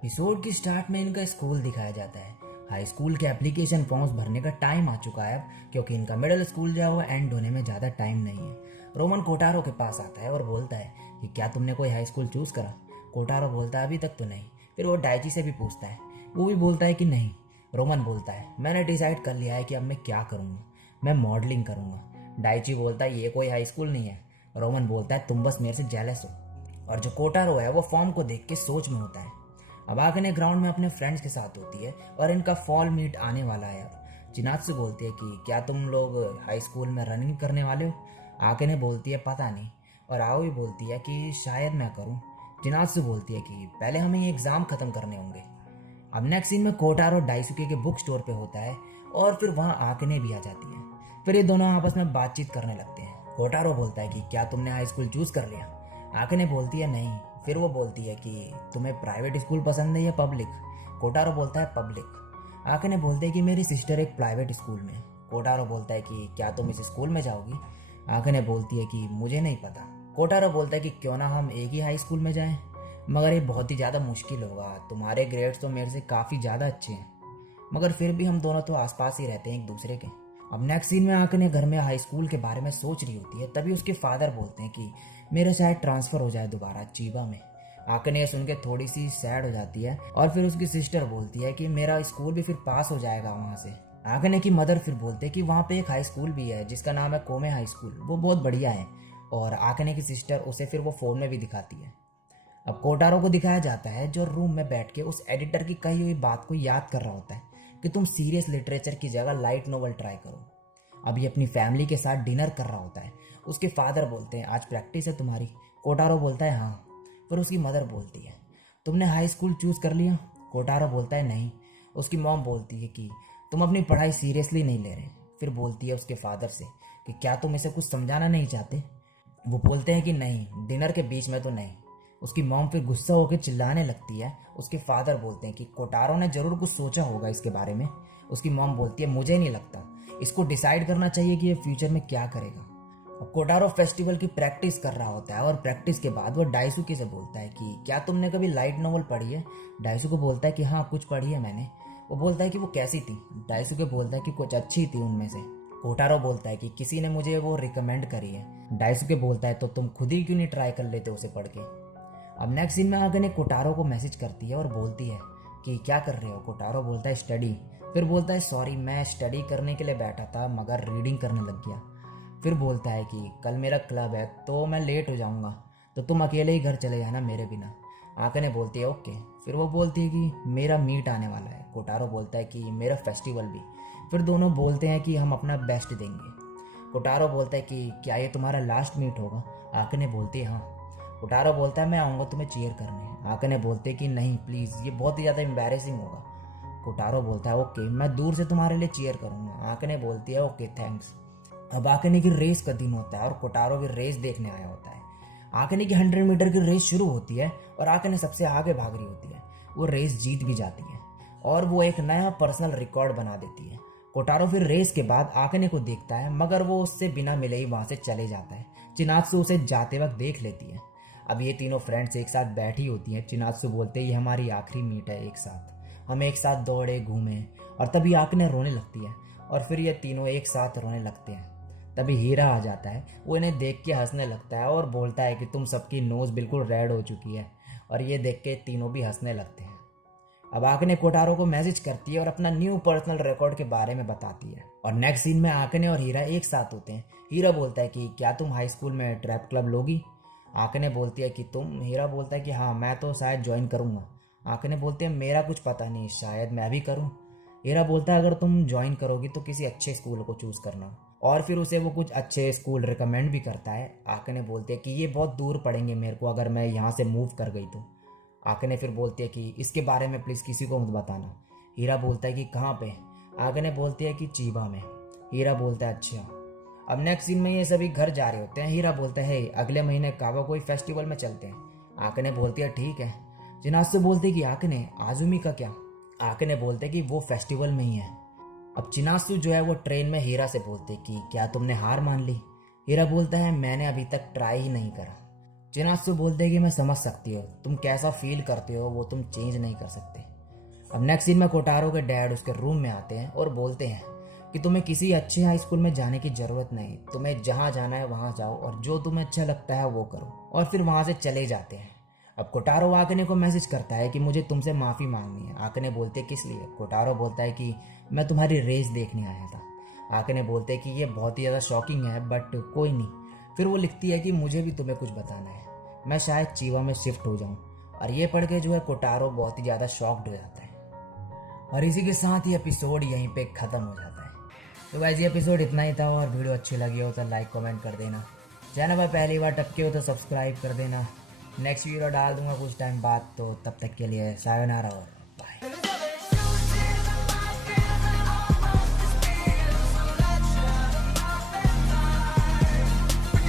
Episode की start में इनका स्कूल दिखाया जाता है। हाई स्कूल के एप्लीकेशन फॉर्म्स भरने का टाइम आ चुका है अब, क्योंकि इनका मिडिल स्कूल जो है वो एंड होने में ज़्यादा टाइम नहीं है। रोमन कोटारो के पास आता है और बोलता है कि क्या तुमने कोई हाई स्कूल चूज़ करा। कोटारो बोलता है अभी तक तो नहीं। फिर वो डाइची से भी पूछता है, वो भी बोलता है कि नहीं। रोमन बोलता है मैंने डिसाइड कर लिया है कि अब मैं क्या करूँगा, मैं मॉडलिंग करूँगा। डाइची बोलता है ये कोई हाई स्कूल नहीं है। रोमन बोलता है तुम बस मेरे से जेलस हो। और जो कोटारो है वो फॉर्म को देख के सोच में होता है। अब आकने ग्राउंड में अपने फ्रेंड्स के साथ होती है और इनका फॉल मीट आने वाला है। अब चिनात्सु बोलती है कि क्या तुम लोग हाई स्कूल में रनिंग करने वाले हो। आकने बोलती है पता नहीं। और आओई बोलती है कि शायद मैं करूं। चिनात्सु बोलती है कि पहले हमें ये एग्ज़ाम ख़त्म करने होंगे। अब नेक्स्ट सीन में कोटारो डाइसुके के बुक स्टोर पे होता है और फिर वहाँ आकने भी आ जाती है। फिर ये दोनों आपस में बातचीत करने लगते हैं। कोटारो बोलता है कि क्या तुमने हाई स्कूल चूज़ कर लिया। आकने बोलती है नहीं। फिर वो बोलती है कि तुम्हें प्राइवेट स्कूल पसंद है या पब्लिक। कोटारो बोलता है पब्लिक। आकने बोलते हैं कि मेरी सिस्टर एक प्राइवेट स्कूल में। कोटारो बोलता है कि क्या तुम इस स्कूल में जाओगी। आकने बोलती है कि मुझे नहीं पता। कोटारो बोलता है कि क्यों ना हम एक ही हाई स्कूल में जाएं, मगर ये बहुत ही ज़्यादा मुश्किल होगा, तुम्हारे ग्रेड्स तो मेरे से काफ़ी ज़्यादा अच्छे हैं, मगर फिर भी हम दोनों तो आसपास ही रहते हैं एक दूसरे के। अब नेक्स्ट सीन में आकने घर में हाई स्कूल के बारे में सोच रही होती है, तभी उसके फादर बोलते हैं कि मेरा शायद ट्रांसफ़र हो जाए दोबारा चीबा में। आकने ये सुन के थोड़ी सी सैड हो जाती है और फिर उसकी सिस्टर बोलती है कि मेरा स्कूल भी फिर पास हो जाएगा वहाँ से। आकने की मदर फिर बोलते हैं कि वहाँ पे एक हाई स्कूल भी है जिसका नाम है कोमे हाई स्कूल, वो बहुत बढ़िया है। और आकने की सिस्टर उसे फिर वो फ़ोन में भी दिखाती है। अब कोटारो को दिखाया जाता है जो रूम में बैठ के उस एडिटर की कही हुई बात को याद कर रहा होता है कि तुम सीरियस लिटरेचर की जगह लाइट नोवेल ट्राई करो। अब ये अपनी फैमिली के साथ डिनर कर रहा होता है। उसके फादर बोलते हैं आज प्रैक्टिस है तुम्हारी। कोटारो बोलता है हाँ। पर उसकी मदर बोलती है तुमने हाई स्कूल चूज़ कर लिया। कोटारो बोलता है नहीं। उसकी मॉम बोलती है कि तुम अपनी पढ़ाई सीरियसली नहीं ले रहे। फिर बोलती है उसके फादर से कि क्या तुम इसे कुछ समझाना नहीं चाहते। वो बोलते हैं कि नहीं, डिनर के बीच में तो नहीं। उसकी मॉम फिर गुस्सा होकर चिल्लाने लगती है। उसके फादर बोलते हैं कि कोटारो ने जरूर कुछ सोचा होगा इसके बारे में। उसकी मॉम बोलती है मुझे नहीं लगता, इसको डिसाइड करना चाहिए कि ये फ्यूचर में क्या करेगा। अब कोटारो फेस्टिवल की प्रैक्टिस कर रहा होता है और प्रैक्टिस के बाद वो डाइसुके से बोलता है कि क्या तुमने कभी लाइट नॉवल पढ़ी है। डाइसुके बोलता है कि हाँ कुछ पढ़ी है मैंने। वो बोलता है कि वो कैसी थी। डाइसुके बोलता है कि कुछ अच्छी थी उनमें से। कोटारो बोलता है कि किसी ने मुझे वो रिकमेंड करी है। डाइसुके बोलता है तो तुम खुद ही क्यों नहीं ट्राई कर लेते उसे पढ़ के। अब नेक्स्ट सीन में आकने कोटारो को मैसेज करती है और बोलती है कि क्या कर रहे हो। कोटारो बोलता है स्टडी। फिर बोलता है सॉरी मैं स्टडी करने के लिए बैठा था मगर रीडिंग करने लग गया। फिर बोलता है कि कल मेरा क्लब है तो मैं लेट हो जाऊंगा, तो तुम अकेले ही घर चले जाना मेरे बिना। आकने बोलती है ओके। फिर वो बोलती है कि मेरा मीट आने वाला है। कोटारो बोलता है कि मेरा फेस्टिवल भी। फिर दोनों बोलते हैं कि हम अपना बेस्ट देंगे। कोटारो बोलता है कि क्या ये तुम्हारा लास्ट मीट होगा। आकने बोलती है हाँ। कोटारो बोलता है मैं आऊँगा तुम्हें चीयर करने। आकने बोलते कि नहीं प्लीज़, ये बहुत ही ज़्यादा एम्बैरेसिंग होगा। कोटारो बोलता है ओके मैं दूर से तुम्हारे लिए चीयर करूँगा। आकने बोलती है ओके थैंक्स। अब आकने की रेस का दिन होता है और कोटारो भी रेस देखने आया होता है। आकने की 100 मीटर की रेस शुरू होती है और आकने सबसे आगे भाग रही होती है। वो रेस जीत भी जाती है और वो एक नया पर्सनल रिकॉर्ड बना देती है। कोटारो फिर रेस के बाद आकने को देखता है मगर वो उससे बिना मिले ही वहाँ से चले जाता है। चिनात्सु उसे जाते वक्त देख लेती है। अब ये तीनों फ्रेंड्स एक साथ बैठी होती हैं। चिनात्सु बोलते ये हमारी आखिरी मीट है एक साथ, हम एक साथ दौड़े घूमे। और तभी आकने रोने लगती है और फिर ये तीनों एक साथ रोने लगते हैं। तभी हीरा आ जाता है। वो इन्हें देख के हंसने लगता है और बोलता है कि तुम सबकी नोज़ बिल्कुल रेड हो चुकी है। और ये देख के तीनों भी हंसने लगते हैं। अब आकने कोटारो को मैसेज करती है और अपना न्यू पर्सनल रिकॉर्ड के बारे में बताती है। और नेक्स्ट सीन में आकने और हीरा एक साथ होते हैं। हीरा बोलता है कि क्या तुम हाई स्कूल में ट्रैप क्लब लोगी। आकने बोलती है कि तुम। हीरा बोलता है कि हाँ मैं तो शायद ज्वाइन करूँगा। आकने बोलती है मेरा कुछ पता नहीं, शायद मैं भी करूँ। हीरा बोलता है अगर तुम ज्वाइन करोगी तो किसी अच्छे स्कूल को चूज़ करना। और फिर उसे वो कुछ अच्छे स्कूल रिकमेंड भी करता है। आकने बोलती है कि ये बहुत दूर पड़ेंगे मेरे को अगर मैं यहाँ से मूव कर गई तो। आकने फिर बोलती है कि इसके बारे में प्लीज़ किसी को मत बताना। हीरा बोलता है कि कहाँ पे। आकने बोलती है कि चीबा में। हीरा बोलता है अच्छा। अब नेक्स्ट सीन में ये सभी घर जा रहे होते हैं। हीरा बोलता है अगले महीने कावाकोई फेस्टिवल में चलते हैं। आकने बोलती है ठीक है। चिनात्सु बोलते हैं कि आकने आजुमी का क्या। आकने बोलते हैं कि वो फेस्टिवल में ही है। अब चिनात्सु जो है वो ट्रेन में हीरा से बोलते कि क्या तुमने हार मान ली। हीरा बोलता है मैंने अभी तक ट्राई ही नहीं करा। चिनात्सु बोलते हैं कि मैं समझ सकती हो, तुम कैसा फील करते हो वो तुम चेंज नहीं कर सकते। अब नेक्स्ट सीन में कोटारो के डैड उसके रूम में आते हैं और बोलते हैं कि तुम्हें किसी अच्छे हाई स्कूल में जाने की ज़रूरत नहीं, तुम्हें जहाँ जाना है वहाँ जाओ और जो तुम्हें अच्छा लगता है वो करो, और फिर वहाँ से चले जाते हैं। अब कोटारो आकने को मैसेज करता है कि मुझे तुमसे माफ़ी मांगनी है। आकने बोलते किस लिए? कोटारो बोलता है कि मैं तुम्हारी रेस देखने आया था। आकने बोलते हैं कि ये बहुत ही ज़्यादा शॉकिंग है बट कोई नहीं। फिर वो लिखती है कि मुझे भी तुम्हें कुछ बताना है, मैं शायद चीवा में शिफ्ट हो जाऊँ। और ये पढ़ के जो है कोटारो बहुत ही ज़्यादा शॉक्ड हो जाता है। और इसी के साथ ही एपिसोड यहीं पे ख़त्म हो जाता है। तो गाइस ये एपिसोड इतना ही था, और वीडियो अच्छी लगी हो तो लाइक कमेंट कर देना। चैनल पर पहली बार टपके हो तो सब्सक्राइब कर देना। नेक्स्ट वीडियो डाल दूंगा कुछ टाइम बाद, तो तब तक के लिए सायोनारा। और